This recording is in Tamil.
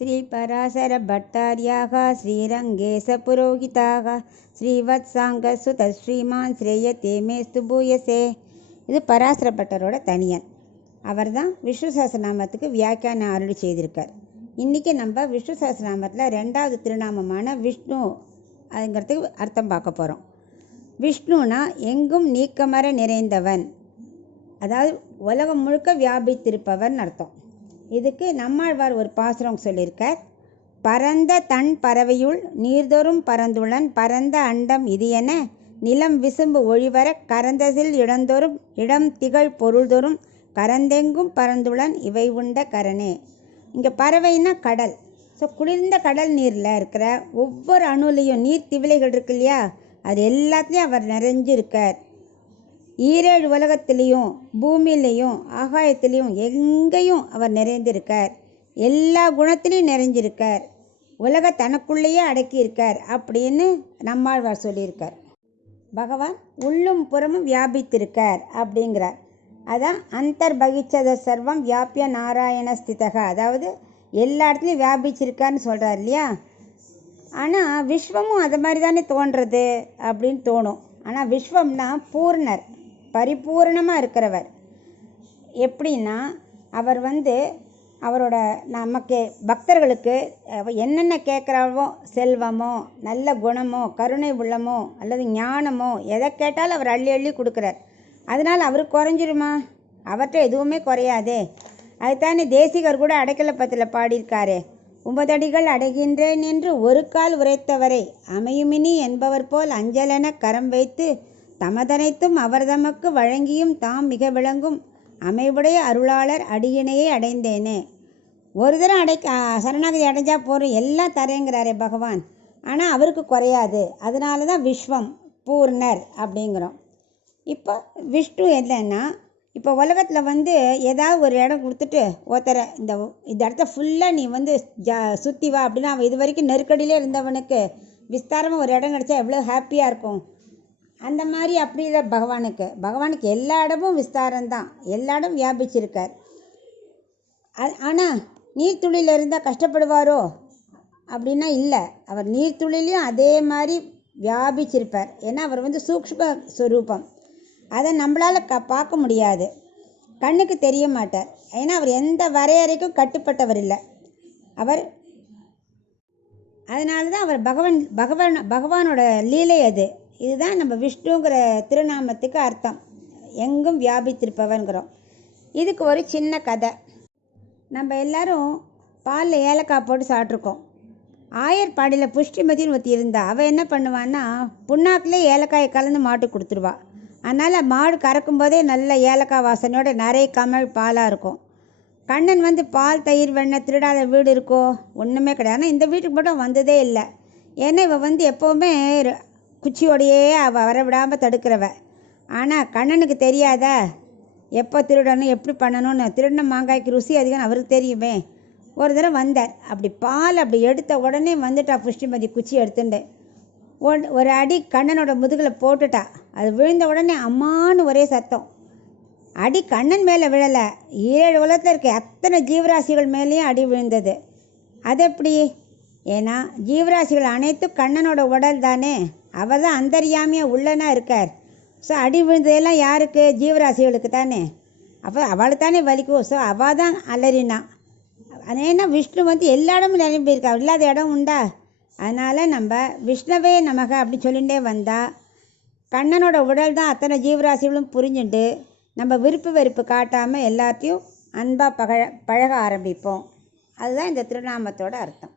श्रीपराशरभट्टार्याः श्रीरङ्गेशपुरोहिताः श्रीवत्साङ्गसुत श्रीमान् श्रेयते मेस्तु பூயசே. இது பராசர பட்டரோட தனியன். அவர் தான் விஷ்ணு சஹஸ்ரநாமத்துக்கு வியாக்கியானம் அருளி செய்திருக்கார். இன்றைக்கி நம்ம விஷ்ணு சஹஸ்ரநாமத்தில் 2வது திருநாமமான விஷ்ணு அதுங்கிறதுக்கு அர்த்தம் பார்க்க போகிறோம். விஷ்ணுனா எங்கும் நீக்கமர நிறைந்தவன், அதாவது உலகம் முழுக்க வியாபித்திருப்பவன் அர்த்தம். இதுக்கு நம்மாழ்வார் ஒரு பாசுரம் சொல்லியிருக்கார். பரந்த தன் பறவையுள் நீர்தொறும் பரந்துளன் பரந்த அண்டம் இது என நிலம் விசும்பு ஒழிவர கரந்தசில் இடந்தோறும் இடம் திகழ் பொருள்தொறும் கரந்தெங்கும் பரந்துளன் இவை உண்ட கரணே. இங்கே பறவைன்னா கடல். ஸோ குளிர்ந்த கடல் நீரில் இருக்கிற ஒவ்வொரு அணுலையும் நீர் திவிலைகள் இருக்கு இல்லையா, அது எல்லாத்துலேயும் அவர் நிறைஞ்சிருக்கார். 7 உலகத்திலையும் பூமியிலையும் ஆகாயத்திலையும் எங்கேயும் அவர் நிறைந்திருக்கார். எல்லா குணத்திலையும் நிறைஞ்சிருக்கார். உலக தனக்குள்ளேயே அடக்கியிருக்கார் அப்படின்னு நம்மாழ்வார் சொல்லியிருக்கார். பகவான் உள்ளும் புறமும் வியாபித்திருக்கார் அப்படிங்கிறார். அதான் அந்தர்பகிச்சத சர்வம் வியாபிய நாராயண ஸ்திதக, அதாவது எல்லா இடத்துலையும் வியாபிச்சிருக்காருன்னு சொல்கிறார் இல்லையா. ஆனால் விஸ்வமும் அது மாதிரி தானே தோன்றுறது அப்படின்னு தோணும். ஆனால் விஸ்வம்னா பூர்ணர், பரிபூர்ணமாக இருக்கிறவர். எப்படின்னா அவர் அவரோட நமக்கு பக்தர்களுக்கு என்னென்ன கேட்குறாவோ, செல்வமோ நல்ல குணமோ கருணை உள்ளமோ அல்லது ஞானமோ எதை கேட்டாலும் அவர் அள்ளி அள்ளி கொடுக்குறார். அதனால் அவருக்கு குறைஞ்சிருமா? அவர்கிட்ட எதுவுமே குறையாதே. அதுதானே தேசிகர் கூட அடைக்கலப்பத்தில் பாடியிருக்காரே, 9 அடிகள் அடைகின்றேன் என்று ஒரு கால் உரைத்தவரை அமையுமினி என்பவர் போல் அஞ்சலென கரம் வைத்து தமதனைத்தும் அவர் தமக்கு வழங்கியும் தாம் மிக விளங்கும் அமைவுடைய அருளாளர் அடியினையே அடைந்தேனே. ஒரு தரம் சரணாகதி அடைஞ்சால் போகிறோம், எல்லாம் தரேங்கிறாரே பகவான். ஆனால் அவருக்கு குறையாது. அதனால தான் விஸ்வம் பூர்ணர் அப்படிங்கிறோம். இப்போ விஷ்ணு என்னன்னா, இப்போ உலகத்தில் ஏதாவது ஒரு இடம் கொடுத்துட்டு ஒருத்தரை இந்த இடத்த ஃபுல்லாக நீ சுற்றி வா அப்படின்னா, அவன் இது வரைக்கும் நெருக்கடியிலே இருந்தவனுக்கு விஸ்தாரமாக ஒரு இடம் கிடச்சா எவ்வளோ ஹாப்பியாக இருக்கும். அந்த மாதிரி அப்படி இல்லை பகவானுக்கு எல்லா இடமும் விஸ்தாரம்தான், எல்லா இடம் வியாபிச்சிருக்கார். ஆனால் நீர்த்துளியில் இருந்தால் கஷ்டப்படுவாரோ அப்படின்னா இல்லை, அவர் நீர்த்துளிலையும் அதே மாதிரி வியாபிச்சிருப்பார். ஏன்னா அவர் சூக்ஷ்ம ஸ்வரூபம், அதை நம்மளால் பார்க்க முடியாது, கண்ணுக்கு தெரிய மாட்டார். ஏன்னா அவர் எந்த வரையறைக்கும் கட்டுப்பட்டவர் இல்லை அவர். அதனால தான் அவர் பகவானோட லீலை அது. இதுதான் நம்ம விஷ்ணுங்கிற திருநாமத்துக்கு அர்த்தம், எங்கும் வியாபித்திருப்பவன்கிறோம். இதுக்கு ஒரு சின்ன கதை. நம்ம எல்லோரும் பாலில் ஏலக்காய் போட்டு சாப்பிட்ருக்கோம். ஆயர்பாடியில் புஷ்டிமதின்னு ஒருத்தி இருந்தா. அவள் என்ன பண்ணுவான்னா, புண்ணாக்கிலே ஏலக்காயை கலந்து மாட்டுக்கு கொடுத்துருவா. அதனால் மாடு கறக்கும் போதே நல்ல ஏலக்காய் வாசனையோட நிறைய கமல் பாலாக இருக்கும். கண்ணன் பால் தயிர் வெண்ணெய் திருடாத வீடு இருக்கோ? ஒன்றுமே கிடையாது. ஆனால் இந்த வீட்டுக்கு மட்டும் வந்ததே இல்லை. ஏன்னா இவள் எப்போவுமே குச்சியோடையே அவள் வரவிடாமல் தடுக்கிறவ. ஆனால் கண்ணனுக்கு தெரியாதா எப்போ திருடணும் எப்படி பண்ணணும்னு? திருடின மாங்காய்க்கு ருசி அதிகம் அவருக்கு தெரியுமே. ஒரு தடவை வந்தார். அப்படி பால் அப்படி எடுத்த உடனே வந்துட்டா புஷ்டிமதி குச்சி எடுத்துட்டு ஒரு அடி கண்ணனோட முதுகில் போட்டுட்டா. அது விழுந்த உடனே அம்மானு ஒரே சத்தம். அடி கண்ணன் மேலே விழலை, 7 உலகத்தில் இருக்க அத்தனை ஜீவராசிகள் மேலேயும் அடி விழுந்தது. அது எப்படி? ஏன்னா ஜீவராசிகள் அனைத்தும் கண்ணனோட உடல் தானே, அவர் தான் அந்தர்யாமியாக உள்ளனா இருக்கார். ஸோ அடி விழுந்ததெல்லாம் யாருக்கு? ஜீவராசிகளுக்கு தானே. அப்போ அவளுக்கு தானே வலிக்கும். ஸோ அவள் தான் அலறினா. ஏன்னா விஷ்ணு எல்லா இடமும் நிரம்பியிருக்கா, இல்லாத இடம் உண்டா? அதனால் நம்ம விஷ்ணுவே நமக அப்படி சொல்லிகிட்டே வந்தால் கண்ணனோட உடல் தான் அத்தனை ஜீவராசிகளும் புரிஞ்சுட்டு நம்ம விருப்பு வெறுப்பு காட்டாமல் எல்லாத்தையும் அன்பாக பழக ஆரம்பிப்போம். அதுதான் இந்த திருநாமத்தோட அர்த்தம்.